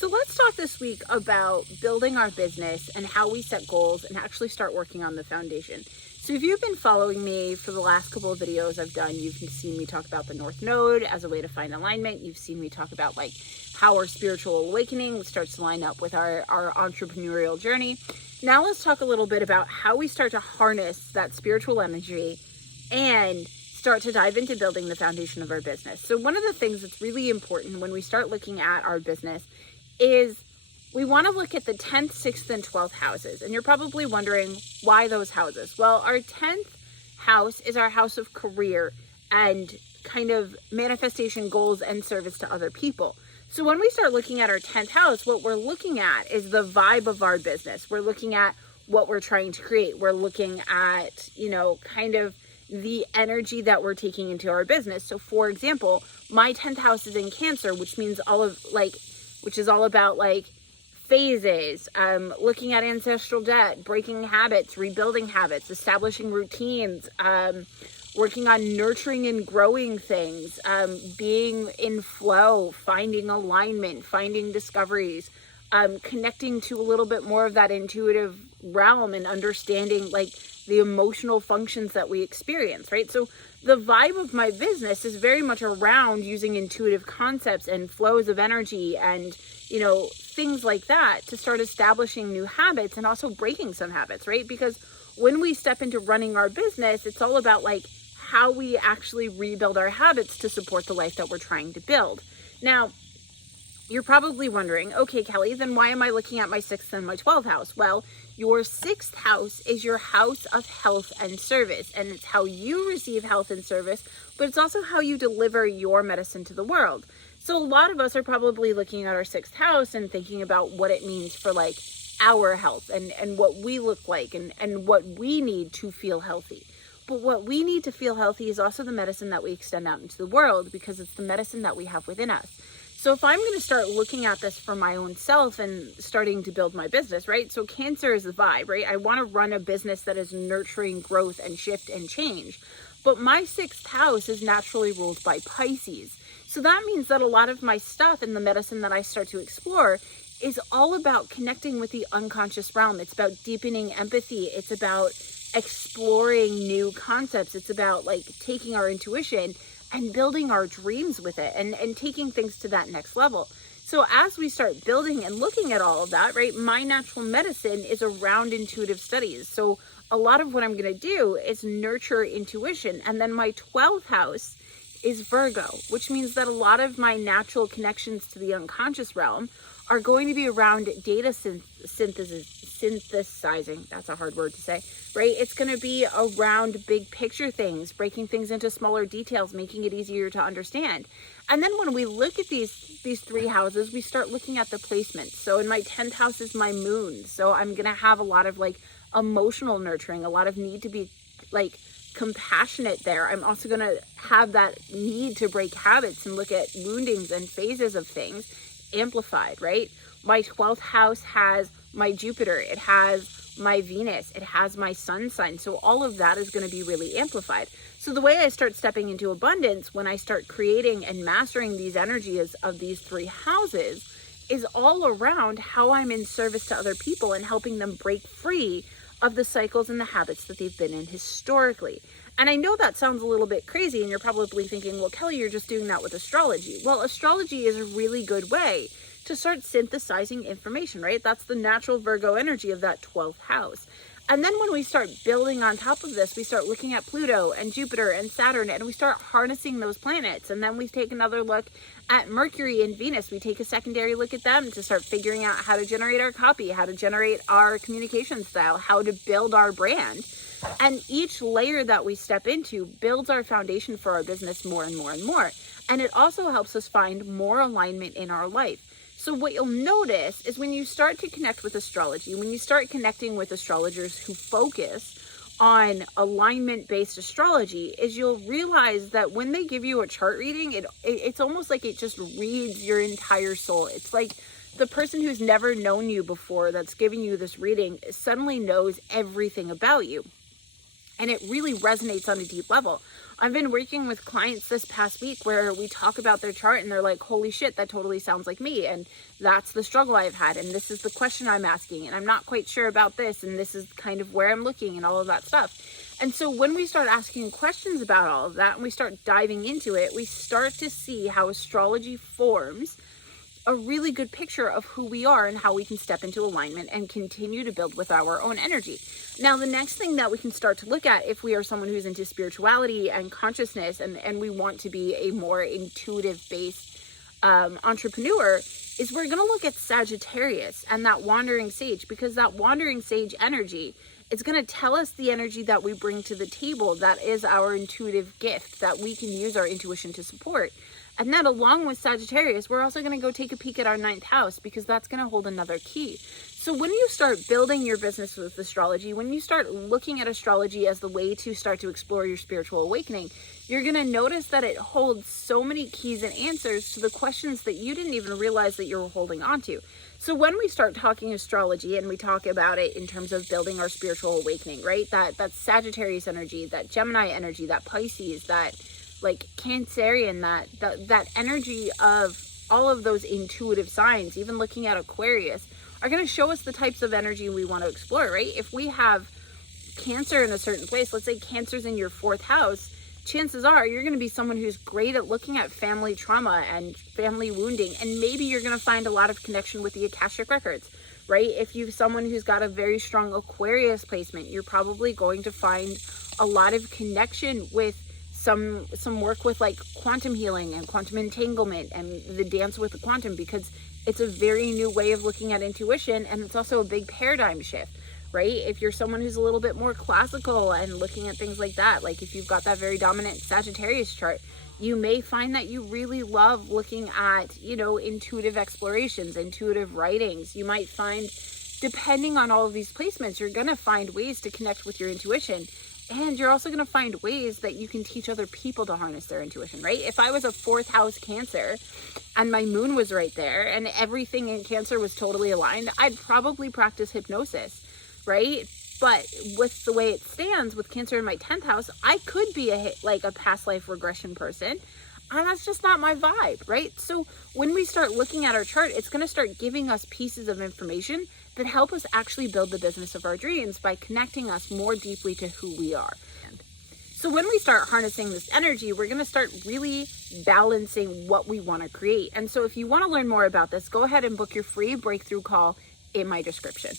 So let's talk this week about building our business and how we set goals and actually start working on the foundation. So if you've been following me for the last couple of videos I've done, you've seen me talk about the North Node as a way to find alignment. You've seen me talk about like how our spiritual awakening starts to line up with our entrepreneurial journey. Now let's talk a little bit about how we start to harness that spiritual energy and start to dive into building the foundation of our business. So one of the things that's really important when we start looking at our business is we want to look at the 10th, 6th, and 12th houses. And you're probably wondering why those houses. Well, our 10th house is our house of career and kind of manifestation goals and service to other people. So when we start looking at our 10th house, what we're looking at is the vibe of our business. We're looking at what we're trying to create. We're looking at, kind of the energy that we're taking into our business. So for example, my 10th house is in Cancer, which means which is all about phases, looking at ancestral debt, breaking habits, rebuilding habits, establishing routines, working on nurturing and growing things, being in flow, finding alignment, finding discoveries, connecting to a little bit more of that intuitive realm and understanding the emotional functions that we experience, right? So the vibe of my business is very much around using intuitive concepts and flows of energy and, things like that to start establishing new habits and also breaking some habits, right? Because when we step into running our business, it's all about how we actually rebuild our habits to support the life that we're trying to build. Now, you're probably wondering, okay, Kelly, then why am I looking at my 6th and my 12th house? Well, your 6th house is your house of health and service, and it's how you receive health and service, but it's also how you deliver your medicine to the world. So a lot of us are probably looking at our 6th house and thinking about what it means for our health and what we look like and what we need to feel healthy. But what we need to feel healthy is also the medicine that we extend out into the world, because it's the medicine that we have within us. So if I'm going to start looking at this for my own self and starting to build my business, right? So Cancer is the vibe, right? I want to run a business that is nurturing growth and shift and change. But my 6th house is naturally ruled by Pisces. So that means that a lot of my stuff and the medicine that I start to explore is all about connecting with the unconscious realm. It's about deepening empathy. It's about exploring new concepts. It's about taking our intuition and building our dreams with it and taking things to that next level. So as we start building and looking at all of that, right, my natural medicine is around intuitive studies. So a lot of what I'm going to do is nurture intuition. And then my 12th house is Virgo, which means that a lot of my natural connections to the unconscious realm are going to be around data synthesizing. That's a hard word to say, right? It's going to be around big picture things, breaking things into smaller details, making it easier to understand. And then when we look at these 3 houses, we start looking at the placements. So in my 10th house is my moon. So I'm going to have a lot of emotional nurturing, a lot of need to be compassionate there. I'm also going to have that need to break habits and look at woundings and phases of things amplified, right? My 12th house has my Jupiter, it has my Venus, it has my sun sign. So all of that is going to be really amplified. So the way I start stepping into abundance when I start creating and mastering these energies of these 3 houses is all around how I'm in service to other people and helping them break free of the cycles and the habits that they've been in historically. And I know that sounds a little bit crazy, and you're probably thinking, well, Kelly, you're just doing that with astrology. Well, astrology is a really good way to start synthesizing information, right? That's the natural Virgo energy of that 12th house. And then when we start building on top of this, we start looking at Pluto and Jupiter and Saturn, and we start harnessing those planets. And then we take another look at Mercury and Venus. We take a secondary look at them to start figuring out how to generate our copy, how to generate our communication style, how to build our brand. And each layer that we step into builds our foundation for our business more and more and more. And it also helps us find more alignment in our life. So what you'll notice is when you start to connect with astrology, when you start connecting with astrologers who focus on alignment-based astrology, is you'll realize that when they give you a chart reading, it's almost like it just reads your entire soul. It's like the person who's never known you before that's giving you this reading suddenly knows everything about you. And it really resonates on a deep level. I've been working with clients this past week where we talk about their chart and they're like, holy shit, that totally sounds like me. And that's the struggle I've had. And this is the question I'm asking. And I'm not quite sure about this. And this is kind of where I'm looking and all of that stuff. And so when we start asking questions about all of that and we start diving into it, we start to see how astrology forms a really good picture of who we are and how we can step into alignment and continue to build with our own energy. Now, the next thing that we can start to look at if we are someone who's into spirituality and consciousness and we want to be a more intuitive based entrepreneur is we're going to look at Sagittarius and that wandering sage, because that wandering sage energy, it's going to tell us the energy that we bring to the table. That is our intuitive gift that we can use our intuition to support. And then along with Sagittarius, we're also going to go take a peek at our 9th house, because that's going to hold another key. So when you start building your business with astrology, when you start looking at astrology as the way to start to explore your spiritual awakening, you're going to notice that it holds so many keys and answers to the questions that you didn't even realize that you were holding on to. So when we start talking astrology and we talk about it in terms of building our spiritual awakening, right? That Sagittarius energy, that Gemini energy, that Pisces, that like Cancerian, that energy of all of those intuitive signs, even looking at Aquarius, are going to show us the types of energy we want to explore, right? If we have Cancer in a certain place, let's say Cancer's in your 4th house, chances are you're going to be someone who's great at looking at family trauma and family wounding, and maybe you're going to find a lot of connection with the Akashic records, right? If you're someone who's got a very strong Aquarius placement, you're probably going to find a lot of connection with some work with like quantum healing and quantum entanglement and the dance with the quantum, because it's a very new way of looking at intuition, and it's also a big paradigm shift, right? If you're someone who's a little bit more classical and looking at things like that, like if you've got that very dominant Sagittarius chart, you may find that you really love looking at, intuitive explorations, intuitive writings. You might find, depending on all of these placements, you're going to find ways to connect with your intuition. And you're also going to find ways that you can teach other people to harness their intuition, right? If I was a 4th house Cancer and my moon was right there and everything in Cancer was totally aligned, I'd probably practice hypnosis, right? But with the way it stands with Cancer in my 10th house, I could be a past life regression person. And that's just not my vibe, right? So when we start looking at our chart, it's going to start giving us pieces of information that help us actually build the business of our dreams by connecting us more deeply to who we are. So when we start harnessing this energy, we're going to start really balancing what we want to create. And so if you want to learn more about this, go ahead and book your free breakthrough call in my description.